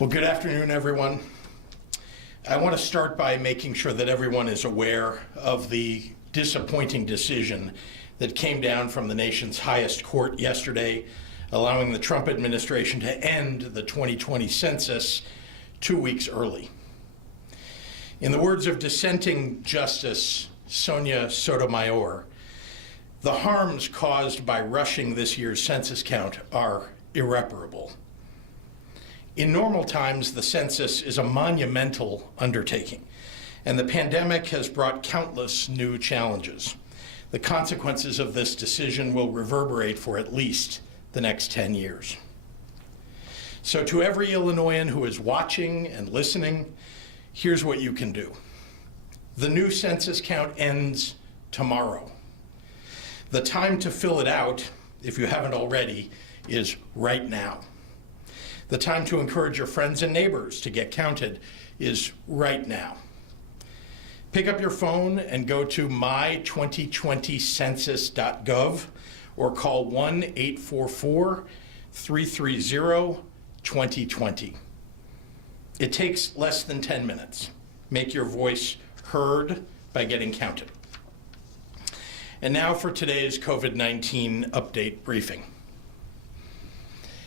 Well, good afternoon, everyone. I want to start by making sure that everyone is aware of the disappointing decision that came down from the nation's highest court yesterday, allowing the Trump administration to end the 2020 census 2 weeks early. In the words of dissenting Justice Sonia Sotomayor, the harms caused by rushing this year's census count are irreparable. In normal times, the census is a monumental undertaking, and the pandemic has brought countless new challenges. The consequences of this decision will reverberate for at least the next 10 years. So to every Illinoisan who is watching and listening, here's what you can do. The new census count ends tomorrow. The time to fill it out, if you haven't already, is right now. The time to encourage your friends and neighbors to get counted is right now. Pick up your phone and go to my2020census.gov or call 1-844-330-2020. It takes less than 10 minutes. Make your voice heard by getting counted. And now for today's COVID-19 update briefing.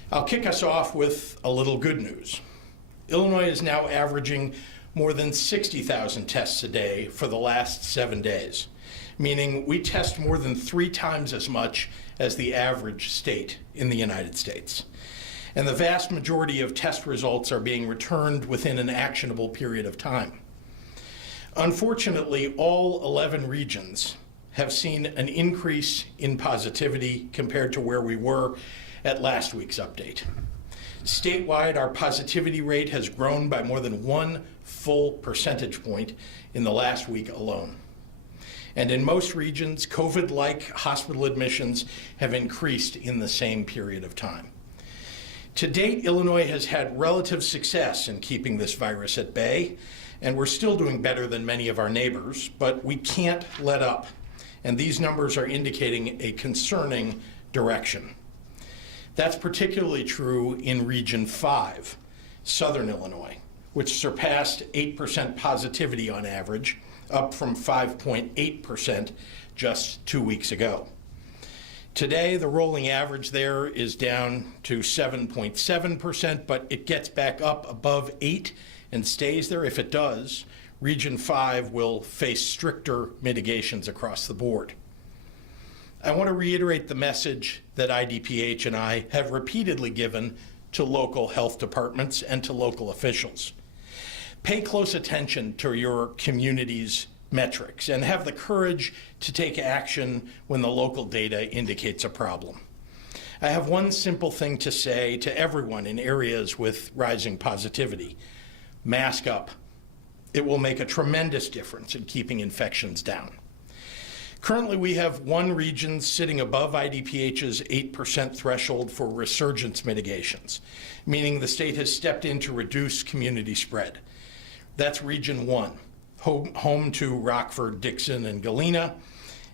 I'll kick us off with a little good news. Illinois is now averaging more than 60,000 tests a day for the last 7 days, meaning we test more than 3 times as much as the average state in the United States. And the vast majority of test results are being returned within an actionable period of time. Unfortunately, all 11 regions have seen an increase in positivity compared to where we were at last week's update. Statewide, our positivity rate has grown by more than 1 full percentage point in the last week alone. And in most regions, COVID-like hospital admissions have increased in the same period of time. To date, Illinois has had relative success in keeping this virus at bay, and we're still doing better than many of our neighbors, but we can't let up. And these numbers are indicating a concerning direction. That's particularly true in Region 5, Southern Illinois, which surpassed 8% positivity on average, up from 5.8% just 2 weeks ago. Today, the rolling average there is down to 7.7%, but it gets back up above 8 and stays there. If it does, Region 5 will face stricter mitigations across the board. I want to reiterate the message that IDPH and I have repeatedly given to local health departments and to local officials. Pay close attention to your community's metrics and have the courage to take action when the local data indicates a problem. I have one simple thing to say to everyone in areas with rising positivity: mask up. It will make a tremendous difference in keeping infections down. Currently, we have one region sitting above IDPH's 8% threshold for resurgence mitigations, meaning the state has stepped in to reduce community spread. That's Region 1, home to Rockford, Dixon, and Galena,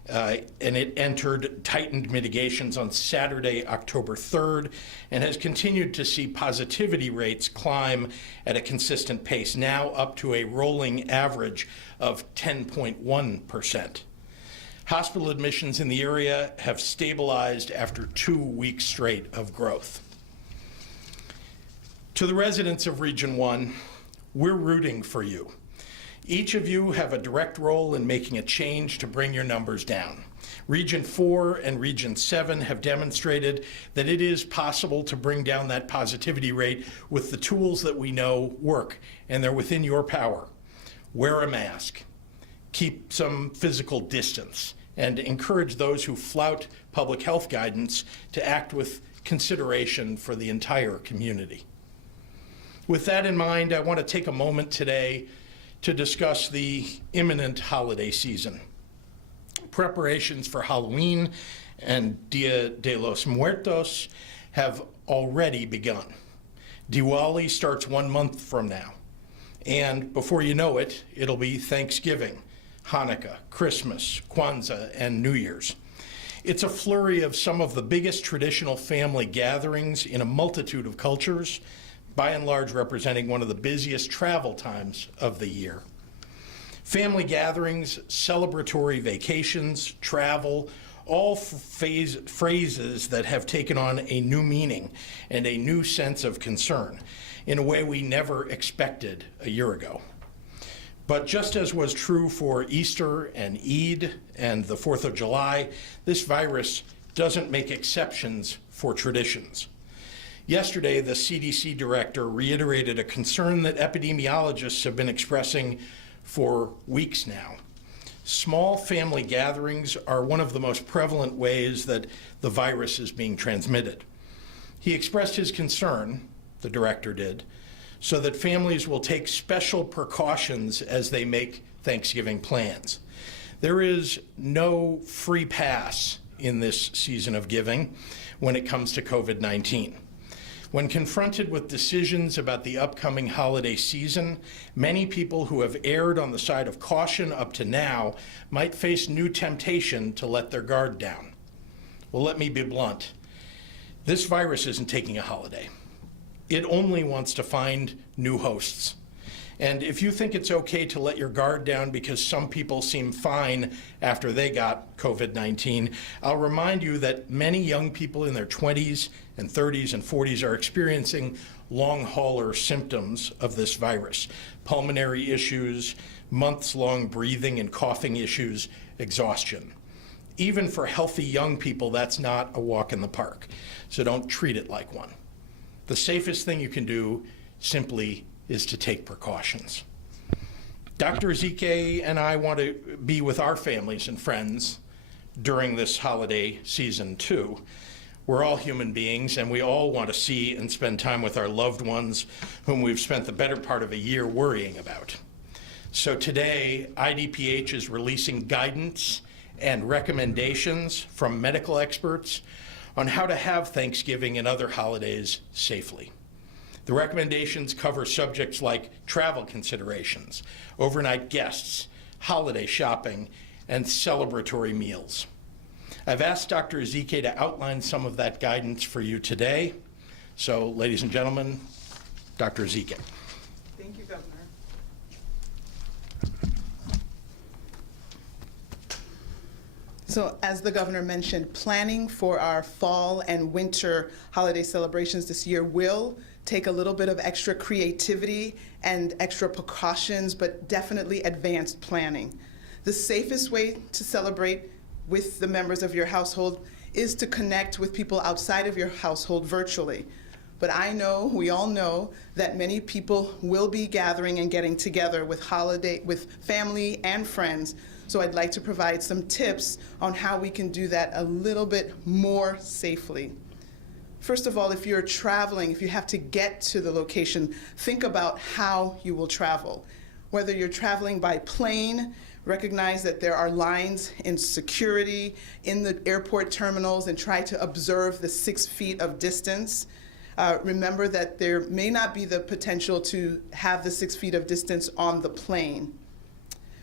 and it entered tightened mitigations on Saturday, October 3rd, and has continued to see positivity rates climb at a consistent pace, now up to a rolling average of 10.1%. Hospital admissions in the area have stabilized after 2 weeks straight of growth. To the residents of Region 1, we're rooting for you. Each of you have a direct role in making a change to bring your numbers down. Region 4 and Region 7 have demonstrated that it is possible to bring down that positivity rate with the tools that we know work, and they're within your power. Wear a mask. Keep some physical distance, and encourage those who flout public health guidance to act with consideration for the entire community. With that in mind, I want to take a moment today to discuss the imminent holiday season. Preparations for Halloween and Dia de los Muertos have already begun. Diwali starts 1 month from now, and before you know it, it'll be Thanksgiving, Hanukkah, Christmas, Kwanzaa, and New Year's. It's a flurry of some of the biggest traditional family gatherings in a multitude of cultures, by and large representing one of the busiest travel times of the year. Family gatherings, celebratory vacations, travel, all phrases that have taken on a new meaning and a new sense of concern in a way we never expected a year ago. But just as was true for Easter and Eid and the 4th of July, this virus doesn't make exceptions for traditions. Yesterday, the CDC director reiterated a concern that epidemiologists have been expressing for weeks now. Small family gatherings are one of the most prevalent ways that the virus is being transmitted. He expressed his concern, the director did, so that families will take special precautions as they make Thanksgiving plans. There is no free pass in this season of giving when it comes to COVID-19. When confronted with decisions about the upcoming holiday season, many people who have erred on the side of caution up to now might face new temptation to let their guard down. Well, let me be blunt. This virus isn't taking a holiday. It only wants to find new hosts. And if you think it's okay to let your guard down because some people seem fine after they got COVID-19, I'll remind you that many young people in their 20s and 30s and 40s are experiencing long hauler symptoms of this virus: pulmonary issues, months-long breathing and coughing issues, exhaustion. Even for healthy young people, that's not a walk in the park, so don't treat it like one. The safest thing you can do simply is to take precautions. Dr. Ezike and I want to be with our families and friends during this holiday season too. We're all human beings, and we all want to see and spend time with our loved ones whom we've spent the better part of a year worrying about. So today, IDPH is releasing guidance and recommendations from medical experts on how to have Thanksgiving and other holidays safely. The recommendations cover subjects like travel considerations, overnight guests, holiday shopping, and celebratory meals. I've asked Dr. Ezike to outline some of that guidance for you today. So, ladies and gentlemen, Dr. Ezike. Thank you, Governor. So, as the Governor mentioned, planning for our fall and winter holiday celebrations this year will take a little bit of extra creativity and extra precautions, but definitely advanced planning. The safest way to celebrate with the members of your household is to connect with people outside of your household virtually. But I know, we all know, that many people will be gathering and getting together with family and friends. So I'd like to provide some tips on how we can do that a little bit more safely. First of all, if you're traveling, if you have to get to the location, think about how you will travel. Whether you're traveling by plane, recognize that there are lines in security in the airport terminals, and try to observe the 6 feet of distance. Remember that there may not be the potential to have the 6 feet of distance on the plane.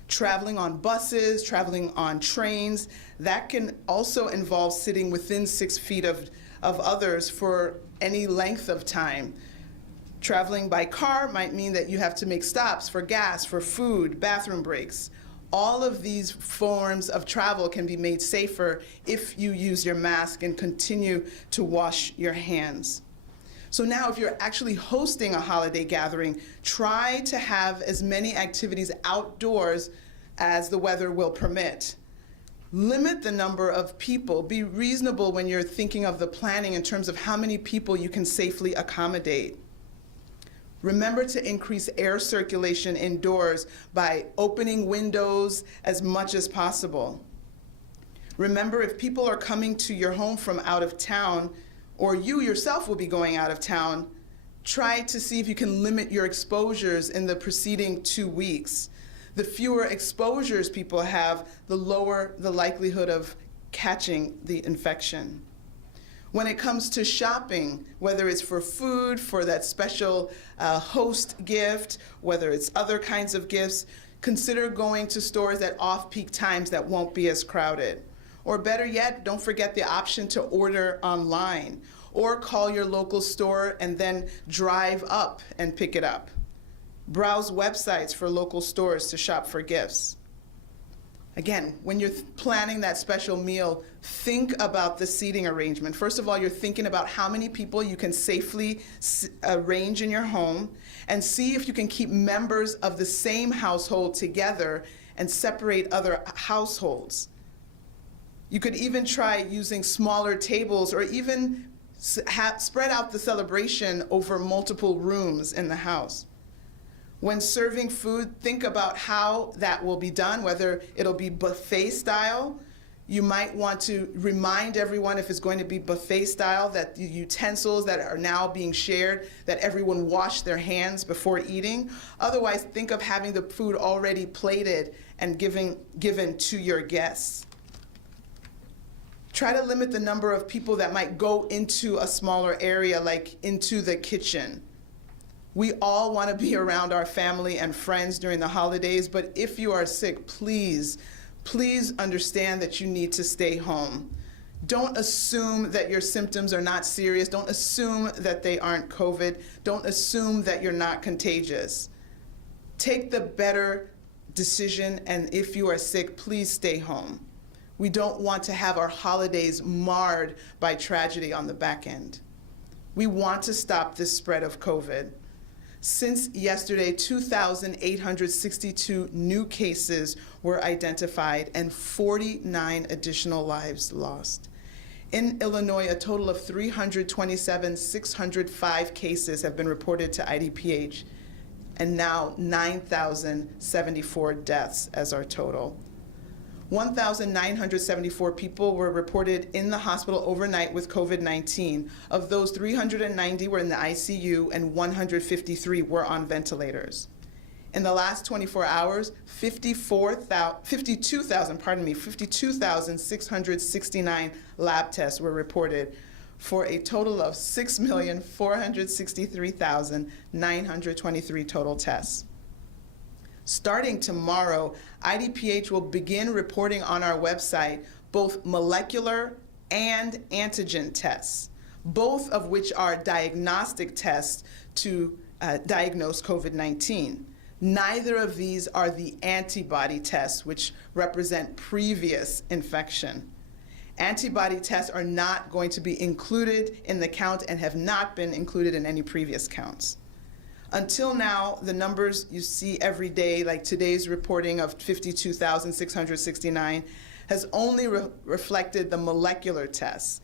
Traveling on buses, traveling on trains, that can also involve sitting within 6 feet of others for any length of time. Traveling by car might mean that you have to make stops for gas, for food, bathroom breaks. All of these forms of travel can be made safer if you use your mask and continue to wash your hands. So now if you're actually hosting a holiday gathering, try to have as many activities outdoors as the weather will permit. Limit the number of people. Be reasonable when you're thinking of the planning in terms of how many people you can safely accommodate. Remember to increase air circulation indoors by opening windows as much as possible. Remember, if people are coming to your home from out of town, or you yourself will be going out of town, try to see if you can limit your exposures in the preceding 2 weeks. The fewer exposures people have, the lower the likelihood of catching the infection. When it comes to shopping, whether it's for food, for that special host gift, whether it's other kinds of gifts, consider going to stores at off-peak times that won't be as crowded. Or better yet, don't forget the option to order online. or call your local store and then drive up and pick it up. Browse websites for local stores to shop for gifts. Again, when you're planning that special meal, think about the seating arrangement. First of all, you're thinking about how many people you can safely arrange in your home, and see if you can keep members of the same household together and separate other households. You could even try using smaller tables, or even spread out the celebration over multiple rooms in the house. When serving food, think about how that will be done, whether it'll be buffet style. You might want to remind everyone, if it's going to be buffet style, that the utensils that are now being shared, that everyone wash their hands before eating. Otherwise, think of having the food already plated and given to your guests. Try to limit the number of people that might go into a smaller area, like into the kitchen. We all want to be around our family and friends during the holidays, but if you are sick, please understand that you need to stay home. Don't assume that your symptoms are not serious. Don't assume that they aren't COVID. Don't assume that you're not contagious. Take the better decision, and if you are sick, please stay home. We don't want to have our holidays marred by tragedy on the back end. We want to stop this spread of COVID. Since yesterday, 2,862 new cases were identified and 49 additional lives lost. In Illinois, a total of 327,605 cases have been reported to IDPH, and now 9,074 deaths as our total. 1,974 people were reported in the hospital overnight with COVID-19. Of those, 390 were in the ICU and 153 were on ventilators. In the last 24 hours, 52,669 lab tests were reported, for a total of 6,463,923 total tests. Starting tomorrow, IDPH will begin reporting on our website both molecular and antigen tests, both of which are diagnostic tests to diagnose COVID-19. Neither of these are the antibody tests, which represent previous infection. Antibody tests are not going to be included in the count and have not been included in any previous counts. Until now, the numbers you see every day, like today's reporting of 52,669, has only reflected the molecular tests.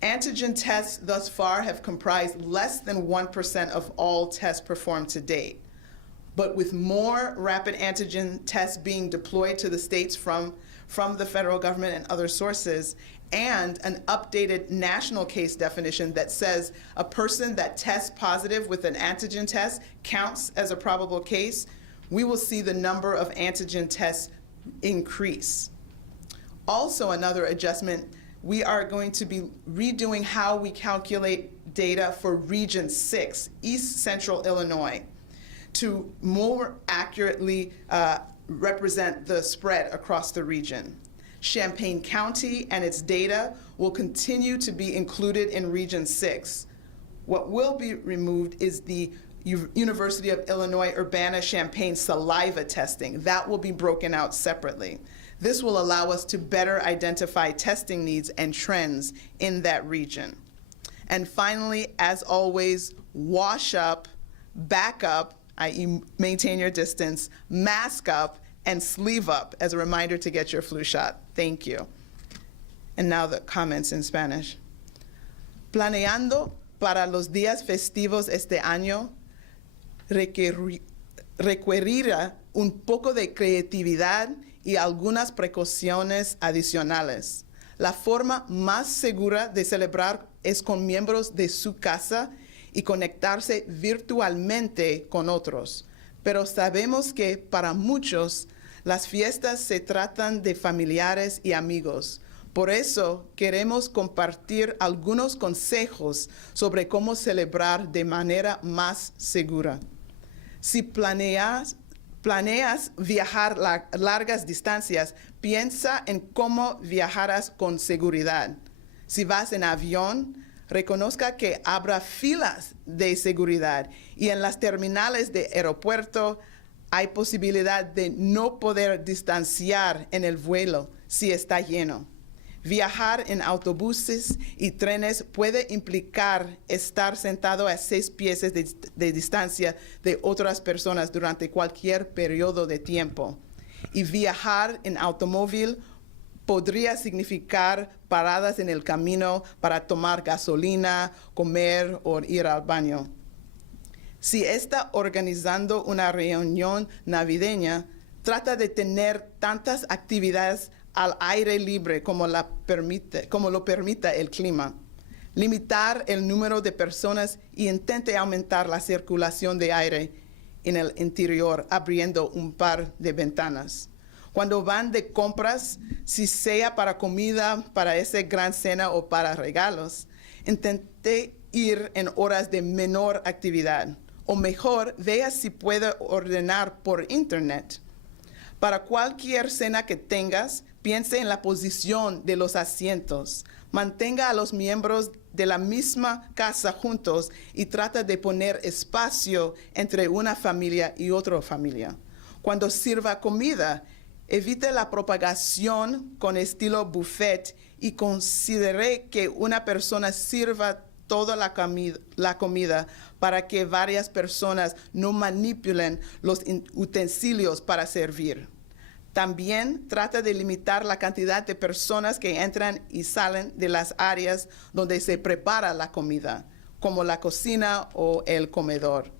Antigen tests thus far have comprised less than 1% of all tests performed to date. But with more rapid antigen tests being deployed to the states from the federal government and other sources, and an updated national case definition that says a person that tests positive with an antigen test counts as a probable case, we will see the number of antigen tests increase. Also, another adjustment, we are going to be redoing how we calculate data for Region 6, East Central Illinois, to more accurately represent the spread across the region. Champaign County and its data will continue to be included in Region 6. What will be removed is the University of Illinois Urbana-Champaign saliva testing. That will be broken out separately. This will allow us to better identify testing needs and trends in that region. And finally, as always, wash up, back up, i.e. maintain your distance, mask up, and sleeve up as a reminder to get your flu shot. Thank you. And now the comments in Spanish. Planeando para los días festivos este año, requerirá un poco de creatividad y algunas precauciones adicionales. La forma más segura de celebrar es con miembros de su casa y conectarse virtualmente con otros. Pero sabemos que para muchos las fiestas se tratan de familiares y amigos. Por eso queremos compartir algunos consejos sobre cómo celebrar de manera más segura. Si planeas viajar largas distancias, piensa en cómo viajarás con seguridad. Si vas en avión, reconozca que habrá filas de seguridad y en las terminales de aeropuerto hay posibilidad de no poder distanciar en el vuelo si está lleno. Viajar en autobuses y trenes puede implicar estar sentado a 6 pies de distancia de otras personas durante cualquier periodo de tiempo. Y viajar en automóvil podría significar paradas en el camino para tomar gasolina, comer o ir al baño. Si está organizando una reunión navideña, trata de tener tantas actividades al aire libre como lo permita el clima. Limitar el número de personas y intente aumentar la circulación de aire en el interior, abriendo un par de ventanas. Cuando van de compras, si sea para comida, para esa gran cena o para regalos, intente ir en horas de menor actividad. O mejor, vea si puede ordenar por internet. Para cualquier cena que tengas, piense en la posición de los asientos. Mantenga a los miembros de la misma casa juntos y trata de poner espacio entre una familia y otra familia. Cuando sirva comida, evite la propagación con estilo buffet y considere que una persona sirva toda la comida para que varias personas no manipulen los utensilios para servir. También trata de limitar la cantidad de personas que entran y salen de las áreas donde se prepara la comida, como la cocina o el comedor.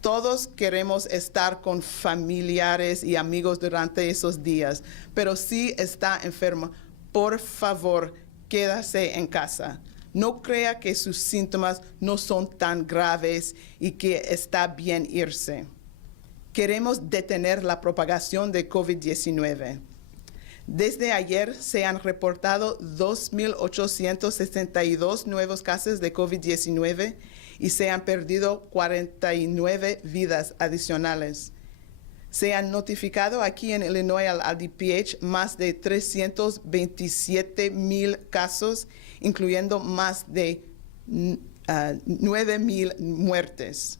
Todos queremos estar con familiares y amigos durante esos días, pero si está enfermo, por favor, quédase en casa. No crea que sus síntomas no son tan graves y que está bien irse. Queremos detener la propagación de COVID-19. Desde ayer se han reportado 2.862 nuevos casos de COVID-19 y se han perdido 49 vidas adicionales. Se han notificado aquí en Illinois al DPH más de 327,000 casos, incluyendo más de 9,000 muertes.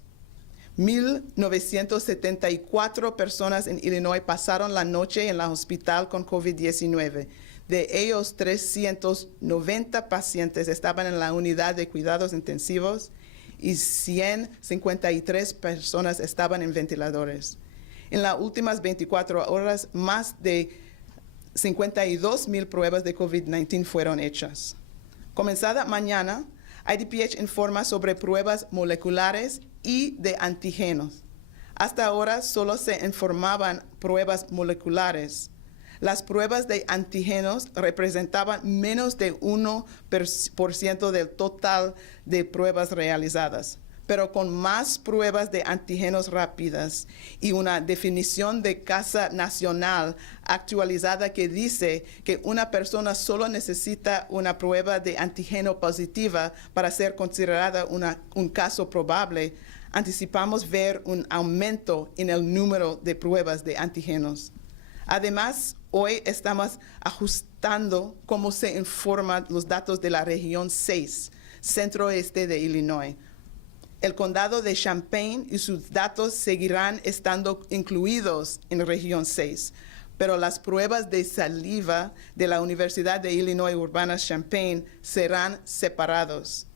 1,974 personas en Illinois pasaron la noche en el hospital con COVID-19. De ellos, 390 pacientes estaban en la unidad de cuidados intensivos y 153 personas estaban en ventiladores. En las últimas 24 horas, más de 52,000 pruebas de COVID-19 fueron hechas. Comenzada mañana, IDPH informa sobre pruebas moleculares y de antígenos. Hasta ahora solo se informaban pruebas moleculares. Las pruebas de antígenos representaban menos de 1% del total de pruebas realizadas, pero con más pruebas de antígenos rápidas y una definición de casa nacional actualizada que dice que una persona solo necesita una prueba de antígeno positiva para ser considerada un caso probable, anticipamos ver un aumento en el número de pruebas de antígenos. Además, hoy estamos ajustando cómo se informan los datos de la región 6, centro-oeste de Illinois. El condado de Champaign y sus datos seguirán estando incluidos en región 6, pero las pruebas de saliva de la Universidad de Illinois Urbana-Champaign serán separados.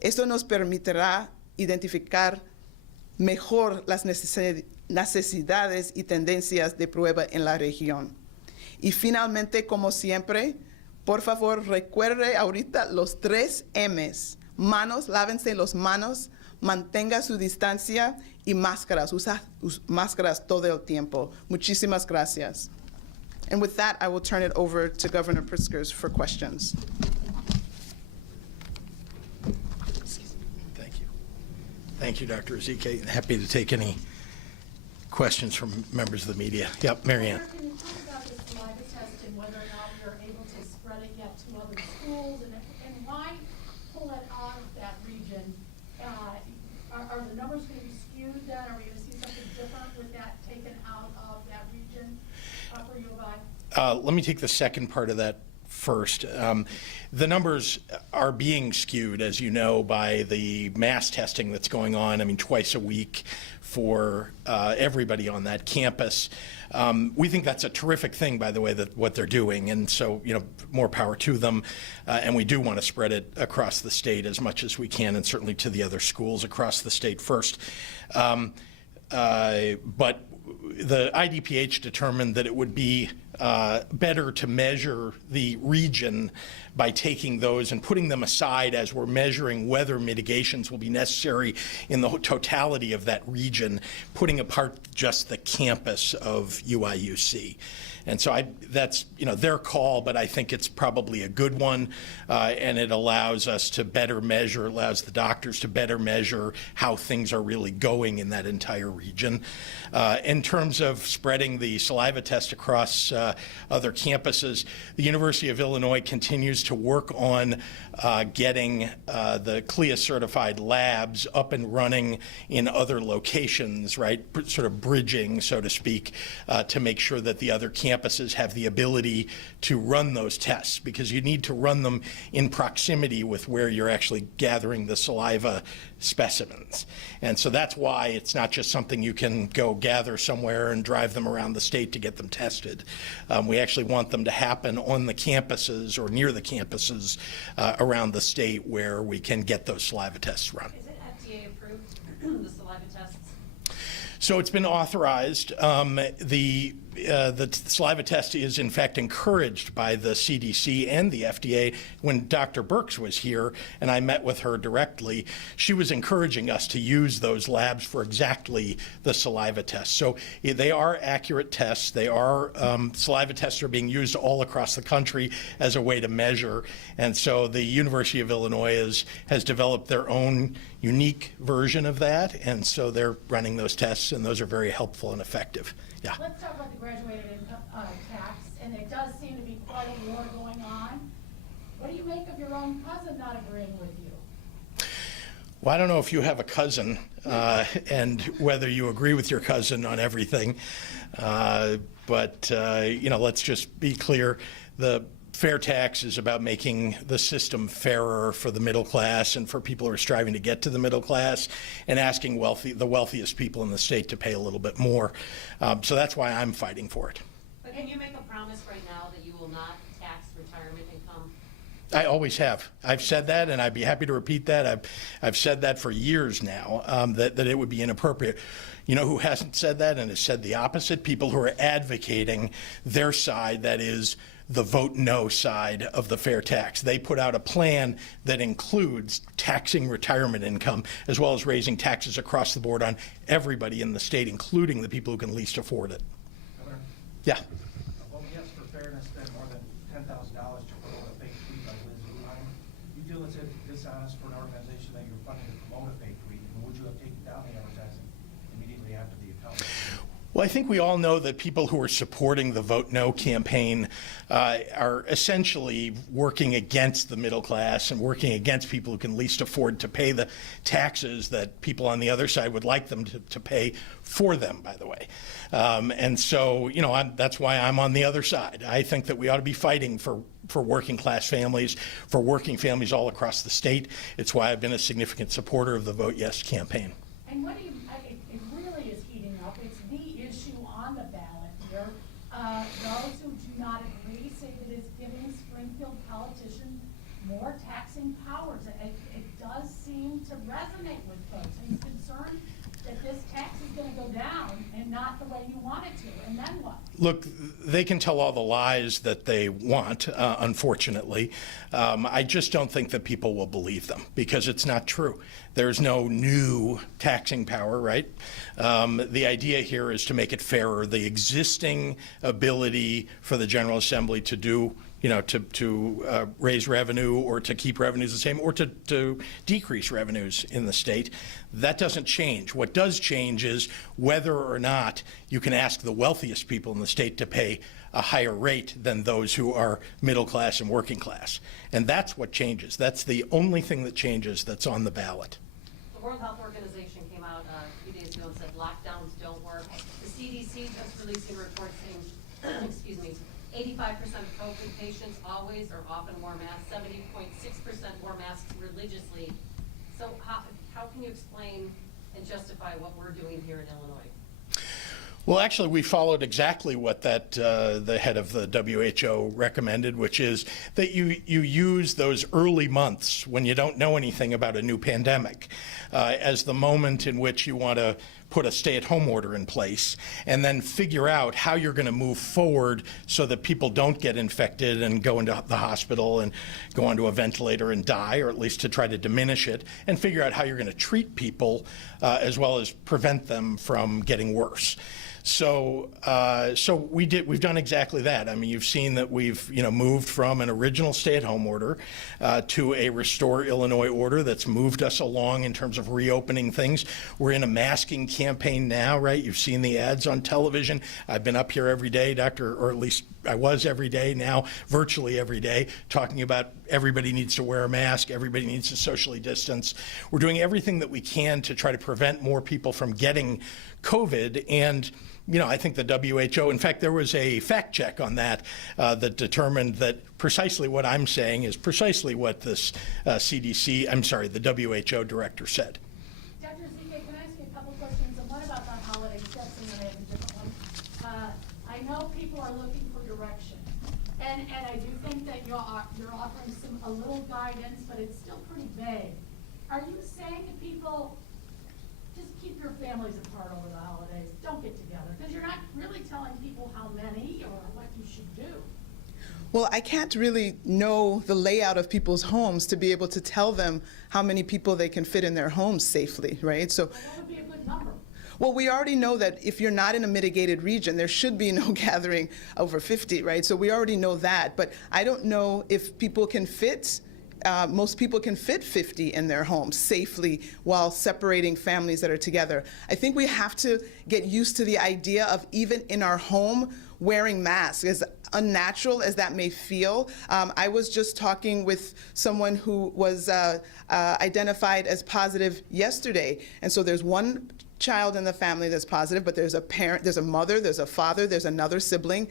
Esto nos permitirá identificar mejor las necesidades y tendencias de prueba en la región. Y finalmente, como siempre, por favor, recuerde ahorita los 3 M's. Manos, lávense las manos, mantenga su distancia y máscaras, usa máscaras todo el tiempo. Muchísimas gracias. And with that, I will turn it over to Governor Pritzker for questions. Thank you, Dr. Ezike. Happy to take any questions from members of the media. Yep, Marianne. Can you talk about this saliva test and whether or not we are able to spread it yet to other schools, and why pull it out of that region? Are the numbers going to be skewed then? Are we going to see something different with that taken out of that region for U of I? Let me take the second part of that first. The numbers are being skewed, as you know, by the mass testing that's going on, I mean, twice a week for everybody on that campus. We think that's a terrific thing, by the way, that what they're doing, and so, you know, more power to them. And we do want to spread it across the state as much as we can, and certainly to the other schools across the state first. But the IDPH determined that it would be better to measure the region by taking those and putting them aside as we're measuring whether mitigations will be necessary in the totality of that region, putting apart just the campus of UIUC. And so that's, you know, their call, but I think it's probably a good one, and it allows us to better measure, allows the doctors to better measure how things are really going in that entire region. In terms of spreading the saliva test across other campuses, the University of Illinois continues to work on getting the CLIA-certified labs up and running in other locations, right, sort of bridging, so to speak, to make sure that the other campuses have the ability to run those tests, because you need to run them in proximity with where you're actually gathering the saliva specimens. And so that's why it's not just something you can go gather somewhere and drive them around the state to get them tested. We actually want them to happen on the campuses or near the campuses around the state where we can get those saliva tests run. Is it FDA approved, the saliva tests? So it's been authorized. The saliva test is in fact encouraged by the CDC and the FDA. When Dr. Birx was here and I met with her directly, she was encouraging us to use those labs for exactly the saliva test. So they are accurate tests. They are, saliva tests are being used all across the country as a way to measure. And so the University of Illinois has developed their own unique version of that. And so they're running those tests, and those are very helpful and effective. Yeah. Let's talk about the graduated income tax, and it does seem to be quite a war going on. What do you make of your own cousin not agreeing with you? Well, I don't know if you have a cousin and whether you agree with your cousin on everything, but you know, let's just be clear. The fair tax is about making the system fairer for the middle class and for people who are striving to get to the middle class, and asking the wealthiest people in the state to pay a little bit more. So that's why I'm fighting for it. But can you make a promise right now that you will not tax retirement income? I always have. I've said that, and I'd be happy to repeat that. I've said that for years now, that it would be inappropriate. You know who hasn't said that and has said the opposite? People who are advocating their side, that is, the vote no side of the fair tax. They put out a plan that includes taxing retirement income, as well as raising taxes across the board on everybody in the state, including the people who can least afford it. Governor, Yeah. well, yes, for fairness, spent more than $10,000 to promote a fake tweet by Liz Lujan. You feel it's dishonest for an organization that you're funding to promote a fake tweet, and would you have taken down the advertising immediately after the account? Well, I think we all know that people who are supporting the Vote No campaign are essentially working against the middle class and working against people who can least afford to pay the taxes that people on the other side would like them to pay for them, by the way. And so, you know, that's why I'm on the other side. I think that we ought to be fighting for working class families, for working families all across the state. It's why I've been a significant supporter of the Vote Yes campaign. And what do you, it really is heating up. It's the issue on the ballot here. Those who do not agree say that it's giving Springfield politicians more taxing powers. It does seem to resonate with folks. Are you concerned that this tax is going to go down and not the way you want it to? And then what? Look, they can tell all the lies that they want, unfortunately. I just don't think that people will believe them, because it's not true. There's no new taxing power, right? The idea here is to make it fairer. The existing ability for the General Assembly to do, you know, to raise revenue or to keep revenues the same or to decrease revenues in the state, that doesn't change. What does change is whether or not you can ask the wealthiest people in the state to pay a higher rate than those who are middle class and working class. And that's what changes. That's the only thing that changes that's on the ballot. The World Health Organization came out a few days ago and said lockdowns don't work. The CDC just released a report saying, excuse me, 85% of COVID patients always or often wore masks, 70.6% wore masks religiously. So how can you explain and justify what we're doing here in Illinois? Well, actually, we followed exactly what the head of the WHO recommended, which is that you use those early months when you don't know anything about a new pandemic as the moment in which you want to put a stay-at-home order in place, and then figure out how you're going to move forward so that people don't get infected and go into the hospital and go onto a ventilator and die, or at least to try to diminish it, and figure out how you're going to treat people as well as prevent them from getting worse. So we've done exactly that. I mean, you've seen that we've moved from an original stay-at-home order to a Restore Illinois order that's moved us along in terms of reopening things. We're in a masking campaign now, right? You've seen the ads on television. I've been up here every day, or at least I was every day, now virtually every day, talking about everybody needs to wear a mask, everybody needs to socially distance. We're doing everything that we can to try to prevent more people from getting COVID, and I think the WHO, in fact, there was a fact check on that that determined that precisely what I'm saying is precisely what this the WHO director said. Dr. Zike, can I ask you a couple questions? And what about the holiday steps, and then I have a different one? I know people are looking for direction, and I do think that you're offering a little guidance, but it's still pretty vague. Are you saying to people, just keep your families apart over the holidays, don't get together? Because you're not really telling people how many or what you should do. Well, I can't really know the layout of people's homes to be able to tell them how many people they can fit in their homes safely, right? So, Well, what would be a good number? well, we already know that if you're not in a mitigated region, there should be no gathering over 50, right? So we already know that, but I don't know if people can fit most people can fit 50 in their homes safely while separating families that are together. I think we have to get used to the idea of, even in our home, wearing masks, as unnatural as that may feel. I was just talking with someone who was identified as positive yesterday, and so there's one child in the family that's positive, but there's a parent, there's a mother, there's a father, there's another sibling.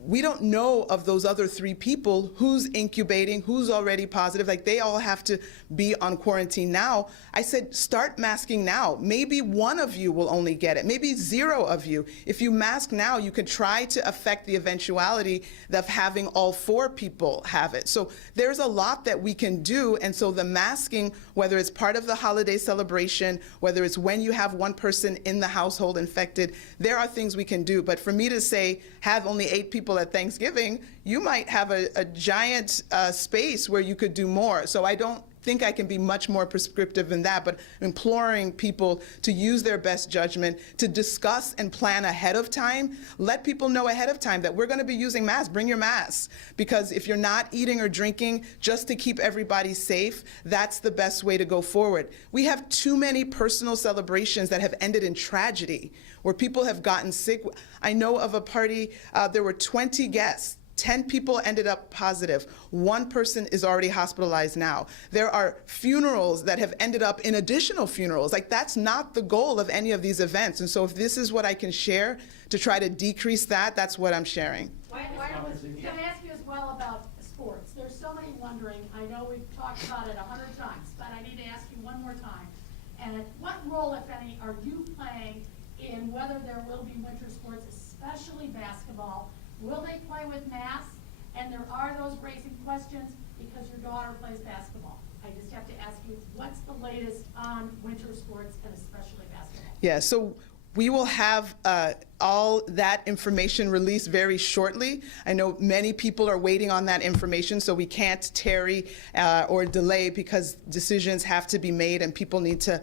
We don't know of those other 3 people who's incubating, who's already positive. Like, they all have to be on quarantine now. I said, start masking now. Maybe 1 of you will only get it, maybe 0 of you. If you mask now, you could try to affect the eventuality of having all 4 people have it. So there's a lot that we can do, and so the masking, whether it's part of the holiday celebration, whether it's when you have 1 person in the household infected, there are things we can do. But for me to say, have only 8 people at Thanksgiving, you might have a giant space where you could do more. So I don't think I can be much more prescriptive than that, but imploring people to use their best judgment, to discuss and plan ahead of time. Let people know ahead of time that we're going to be using masks. Bring your masks, because if you're not eating or drinking just to keep everybody safe, that's the best way to go forward. We have too many personal celebrations that have ended in tragedy, where people have gotten sick. I know of a party, there were 20 guests. 10 people ended up positive. 1 person is already hospitalized now. There are funerals that have ended up in additional funerals. Like, that's not the goal of any of these events. And so if this is what I can share to try to decrease that, that's what I'm sharing. Can I ask you as well about sports? There's so many wondering. I know we've talked about it 100 times, but I need to ask you one more time. And what role, if any, are you playing in whether there will be winter sports, especially basketball? Will they play with masks? And there are those raising questions because your daughter plays basketball. I just have to ask you, what's the latest on winter sports and especially basketball? Yeah, so we will have all that information released very shortly. I know many people are waiting on that information, so we can't tarry or delay, because decisions have to be made and people need to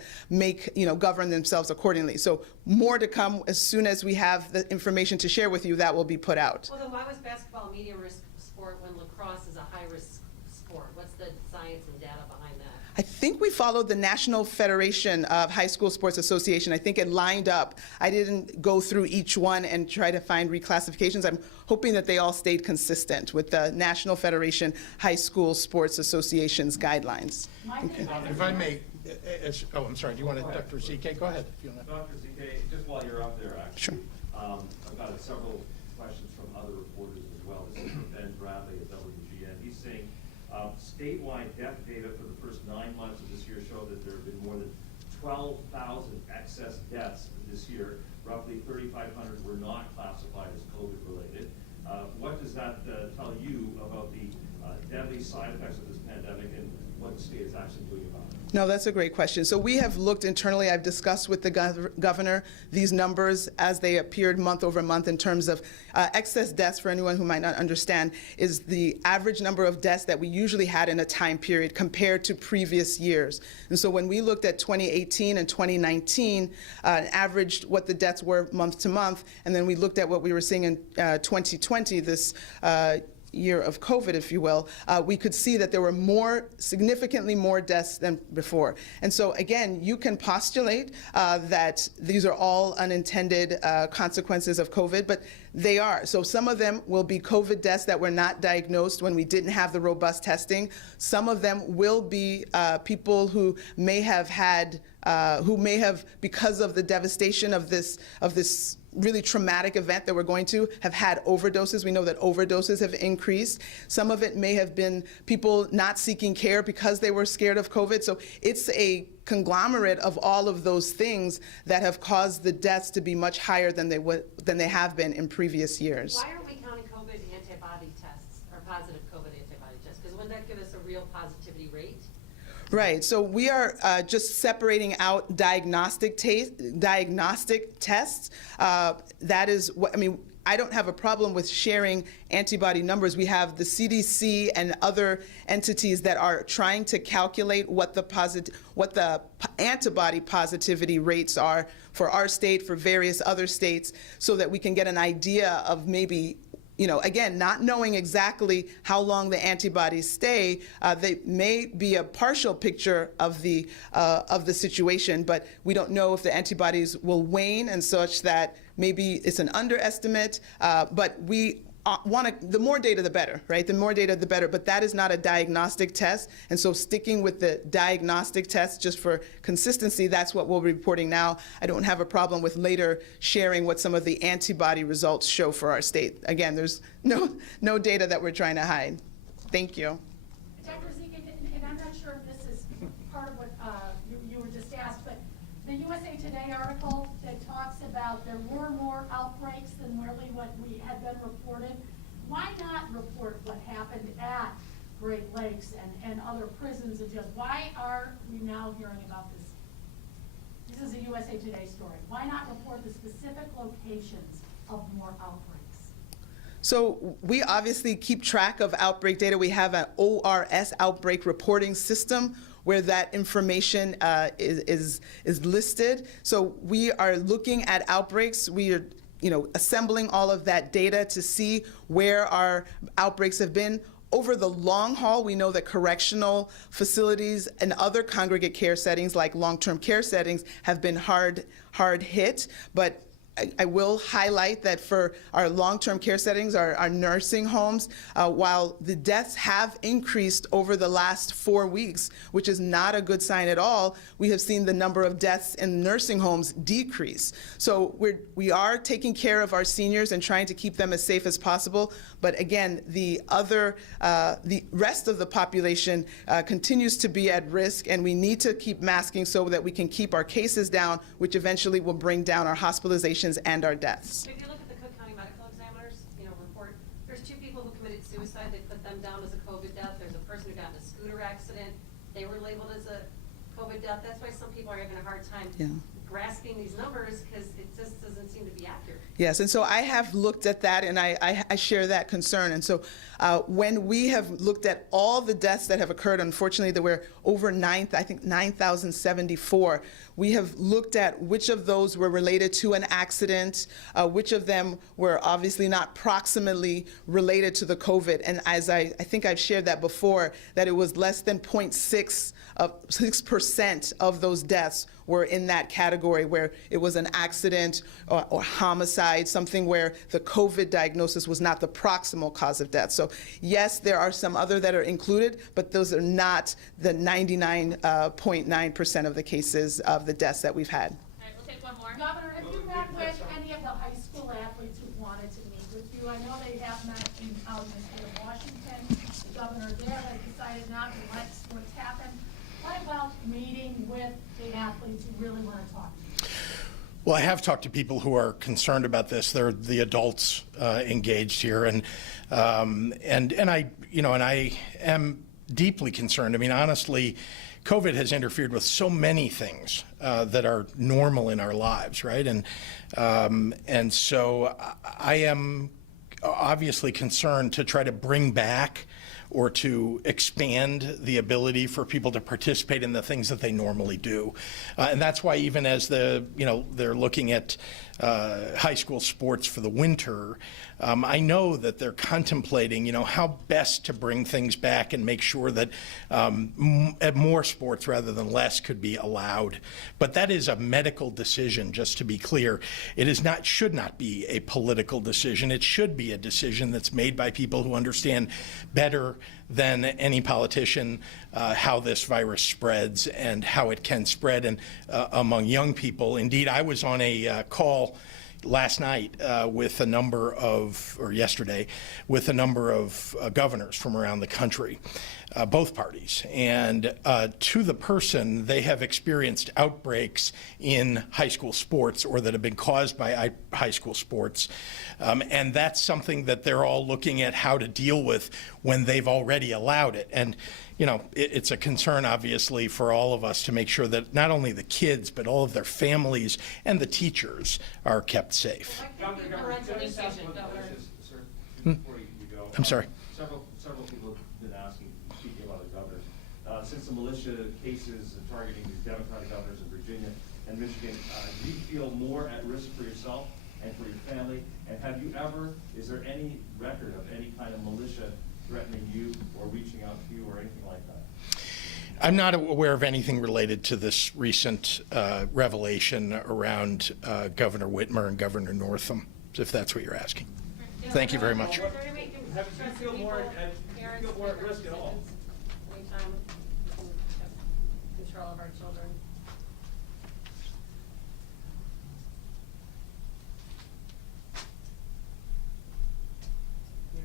govern themselves accordingly. So more to come. As soon as we have the information to share with you, that will be put out. Well, then why was basketball a medium risk sport when lacrosse is a high risk sport? What's the science and data behind that? I think we followed the National Federation of High School Sports Association. I think it lined up. I didn't go through each one and try to find reclassifications. I'm hoping that they all stayed consistent with the National Federation High School Sports Association's guidelines. If I may, I'm sorry, do you want to, Dr. Zike? Go ahead. If you want to. Dr. Zike, just while you're up there, actually. Sure. I've got several questions from other reporters as well. This statewide death data for the first 9 months of this year show that there have been more than 12,000 excess deaths this year. Roughly 3,500 were not classified as COVID-related. What does that tell you about the deadly side effects of this pandemic and what the state is actually doing about it? No, that's a great question. So we have looked internally. I've discussed with the governor these numbers as they appeared month over month in terms of excess deaths. For anyone who might not understand, is the average number of deaths that we usually had in a time period compared to previous years. And so when we looked at 2018 and 2019, averaged what the deaths were month to month, and then we looked at what we were seeing in 2020, this year of COVID, if you will, we could see that there were significantly more deaths than before. And so again, you can postulate that these are all unintended consequences of COVID, but they are. So some of them will be COVID deaths that were not diagnosed when we didn't have the robust testing. Some of them will be people who may have had, because of the devastation of this really traumatic event that we're going to, have had overdoses. We know that overdoses have increased. Some of it may have been people not seeking care because they were scared of COVID. So it's a conglomerate of all of those things that have caused the deaths to be much higher than they have been in previous years. Why aren't we counting COVID antibody tests, or positive COVID antibody tests? Because wouldn't that give us a real positivity rate? Right, so we are just separating out diagnostic tests. That is what, I mean, I don't have a problem with sharing antibody numbers. We have the CDC and other entities that are trying to calculate what the antibody positivity rates are for our state, for various other states, so that we can get an idea of maybe, you know, again, not knowing exactly how long the antibodies stay, they may be a partial picture of the situation, but we don't know if the antibodies will wane and such that maybe it's an underestimate, but we the more data the better, right? The more data the better, but that is not a diagnostic test, and so sticking with the diagnostic test just for consistency, that's what we'll be reporting now. I don't have a problem with later sharing what some of the antibody results show for our state. Again, there's no data that we're trying to hide. Thank you. Dr. Zeke, and I'm not sure if this is part of what you were just asked, but the USA Today article that talks about there were more outbreaks than really what we had been reported. Why not report what happened at Great Lakes and other prisons and just why are we now hearing about this? This is a USA Today story. Why not report the specific locations of more outbreaks? So we obviously keep track of outbreak data. We have an ORS outbreak reporting system where that information is listed. So we are looking at outbreaks. We are, assembling all of that data to see where our outbreaks have been. Over the long haul, we know that correctional facilities and other congregate care settings, like long-term care settings, have been hard hit. But I will highlight that for our long-term care settings, our nursing homes, while the deaths have increased over the last 4 weeks, which is not a good sign at all, we have seen the number of deaths in nursing homes decrease. So we are taking care of our seniors and trying to keep them as safe as possible. But again, the rest of the population continues to be at risk, and we need to keep masking so that we can keep our cases down, which eventually will bring down our hospitalizations and our deaths. If you look at the Cook County Medical Examiner's, report, there's 2 people who committed suicide. They put them down as a COVID death. There's a person who got in a scooter accident. They were labeled as a COVID death. That's why some people are having a hard time grasping these numbers, because it just doesn't seem to be accurate. Yes, and so I have looked at that, and I share that concern. And so when we have looked at all the deaths that have occurred, unfortunately there were over 9,074, we have looked at which of those were related to an accident, which of them were obviously not proximately related to the COVID. And as I think I've shared that before, that it was less than 6% of those deaths were in that category where it was an accident or homicide, something where the COVID diagnosis was not the proximal cause of death. So yes, there are some other that are included, but those are not the 99.9% of the cases of the deaths that we've had. All right, we'll take one more. Governor, have you met with any of the high school athletes who wanted to meet with you? I know they have met out in the state of Washington. The governor there has decided not to let sports happen. What about meeting with the athletes who really want to talk to you? Well, I have talked to people who are concerned about this. They're the adults engaged here, and I, and I am deeply concerned. I mean, honestly, COVID has interfered with so many things that are normal in our lives, right? And so I am obviously concerned to try to bring back or to expand the ability for people to participate in the things that they normally do. And that's why even as they're looking at high school sports for the winter, I know that they're contemplating, how best to bring things back and make sure that more sports rather than less could be allowed. But that is a medical decision, just to be clear. It is not, should not be a political decision. It should be a decision that's made by people who understand better than any politician how this virus spreads and how it can spread and among young people. Indeed, I was on a call last night with a number of, or yesterday, with a number of governors from around the country, both parties. And to the person, they have experienced outbreaks in high school sports or that have been caused by high school sports. And that's something that they're all looking at how to deal with when they've already allowed it. And it's a concern, obviously, for all of us to make sure that not only the kids, but all of their families and the teachers are kept safe. Governor, parental decision, Governor. Sir, before you go. I'm sorry. Several people have been asking, speaking about the governors. Since the militia cases targeting these Democratic governors in Virginia and Michigan, do you feel more at risk for yourself and for your family? And have you ever, is there any record of any kind of militia threatening you or reaching out to you or anything like that? I'm not aware of anything related to this recent revelation around Governor Whitmer and Governor Northam, if that's what you're asking. Thank you very much. Have you feel more at risk at all? Anytime we can have control of our children.